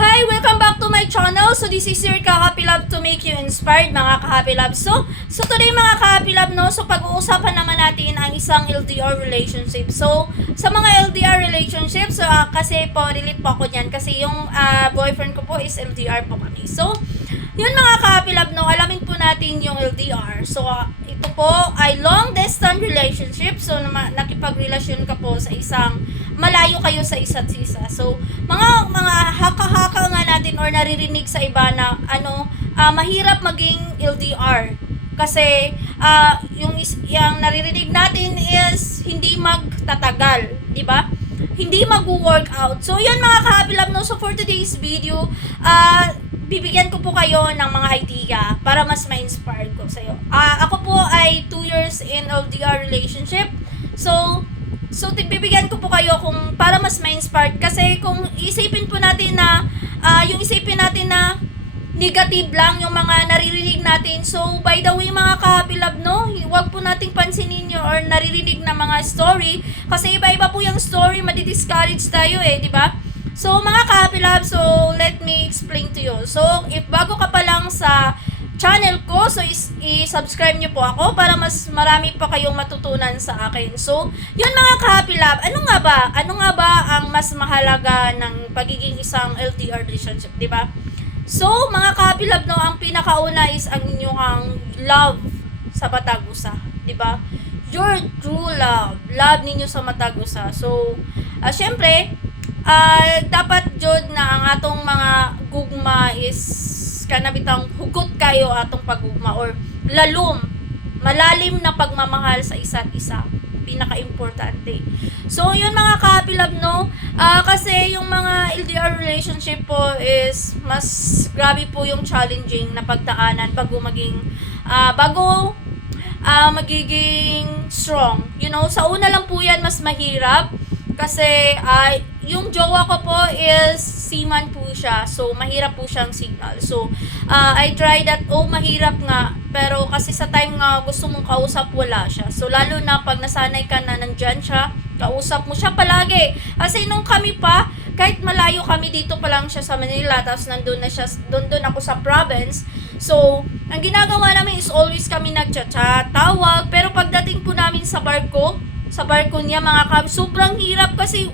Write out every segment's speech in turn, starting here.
Hi! Welcome back to my channel. So this is your Ka-Happy Love to make you inspired, mga Ka-Happy Love. So today mga Ka-Happy Love, no, so pag-uusapan naman natin ang isang LDR relationship. So sa mga LDR relationships, kasi po relate po ako dyan kasi yung boyfriend ko po is LDR po kami. So yun mga Ka-Happy Love, no, alamin po natin yung LDR. So ito po ay long distance relationship. So nakipagrelasyon ka po sa isang malayo kayo sa isa't isa. So mga haka-haka nga natin or naririnig sa iba na mahirap maging LDR kasi yung naririnig natin is hindi magtatagal, di ba? Hindi mag-work out. So yan mga Ka-Happy Love, no, so for today's video, bibigyan ko po kayo ng mga idea para mas ma-inspire ko sa iyo. Ako po ay 2 years in LDR relationship. So bibigyan ko po kayo kung para mas ma-inspire kasi kung isipin po natin na isipin natin na negative lang yung mga naririnig natin. So by the way mga Ka-Happy Love, no, huwag po nating pansinin yung or naririnig na mga story kasi iba-iba po yung story, madi-discourage tayo di ba? So mga Ka-Happy Love, so let me explain to you. So if bago ka pa lang sa channel ko, so i-subscribe nyo po ako para mas marami pa kayong matutunan sa akin. So yun mga Ka-Happy Love, ano nga ba ang mas mahalaga ng pagiging isang LDR relationship, di ba? So mga Ka-Happy Love, no, ang pinakauna is ang inyong love sa Matagusa, di ba? Your true love ninyo sa Matagusa. So syempre dapat jud na ang atong mga gugma is kanabitang hugot kayo atong pagugma or malalim na pagmamahal sa isa't isa, pinaka-importante. So yun mga Ka-Happy Love, no, kasi yung mga LDR relationship po is mas grabe po yung challenging na pagdaanan bago magiging strong. You know, sa una lang po yan mas mahirap kasi yung jowa ko po is seaman po siya. So, mahirap po siyang signal. So, I tried that. Mahirap nga. Pero kasi sa time nga gusto mong kausap, wala siya. So, lalo na pag nasanay ka na nandyan siya, kausap mo siya palagi. Kasi nung kami pa, kahit malayo kami dito pa lang siya sa Manila, tapos nandun ako sa province. So, ang ginagawa namin is always kami nagchat-chat, tawag. Pero pagdating po namin sa barko niya mga sobrang hirap kasi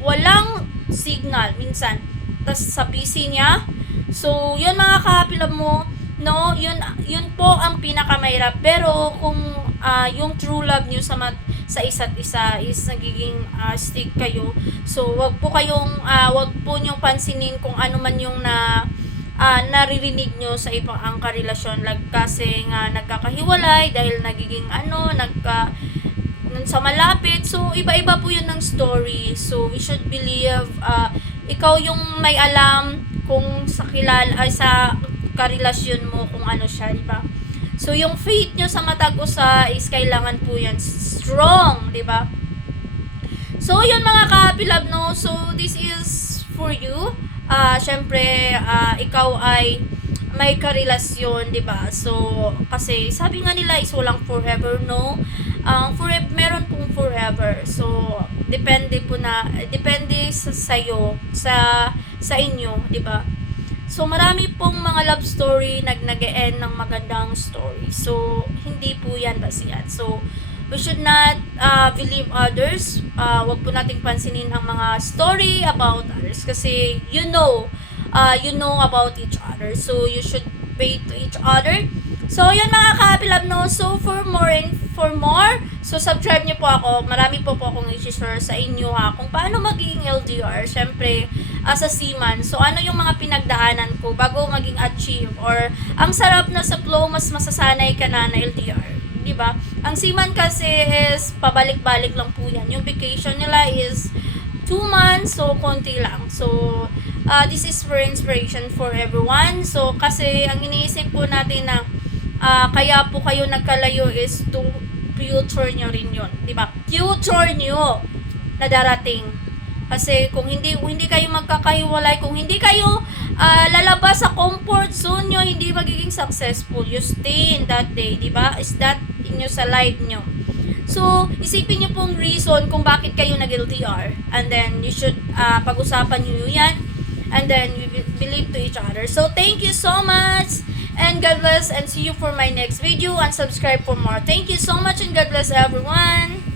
walang signal minsan. Tas sa PC niya. So, yun mga Ka-Happy Love mo, no, yun po ang pinakamahirap. Pero kung yung true love niyo sa isa't isa is nagiging stick kayo. So, wag po niyong pansinin kung ano man yung naririnig nyo sa ibang ang karelasyon. Kasi nga nagkakahiwalay dahil nagiging sa malapit. So, iba-iba po yun ng story. So, we should believe ikaw yung may alam kung sa karelasyon mo kung ano siya, di ba? So, yung faith nyo sa Matagusa is kailangan po yan strong, di ba? So, yun mga Ka-Happy Love, no? So, this is for you. Syempre, ikaw ay may karelasyon, di ba? So, kasi sabi nga nila is walang forever, no? Meron pong forever. So, depende sa'yo, sa inyo, di ba? So, marami pong mga love story nag-e-end ng magandang story. So, hindi po yan basihan. So, we should not believe others. Wag po nating pansinin ang mga story about others kasi you know about each other. So, you should pay to each other. So, yun mga Ka-Happy Love, no. So, for more, so subscribe nyo po ako. Marami po akong i-share sa inyo kung paano maging LDR. Syempre, as a seaman. So, ano yung mga pinagdaanan ko bago maging achieve or ang sarap na sa flow, mas masasanay ka na LDR. Diba? Ang seaman kasi is pabalik-balik lang po yan. Yung vacation nila is 2 months, so konti lang. So, this is for inspiration for everyone. So, kasi ang iniisip po natin na kaya po kayo nagkalayo is to future nyo rin yun. Diba? Future nyo na darating. Kasi kung hindi kayo magkakahiwalay, kung hindi kayo lalabas sa comfort zone nyo, hindi magiging successful. You stay in that day. Diba? Is that inyo sa life nyo. So, isipin nyo pong reason kung bakit kayo nag-LDR. And then, you should pag-usapan nyo yan. And and then we believe to each other. So thank you so much, and God bless, and see you for my next video, and subscribe for more. Thank you so much, and God bless everyone.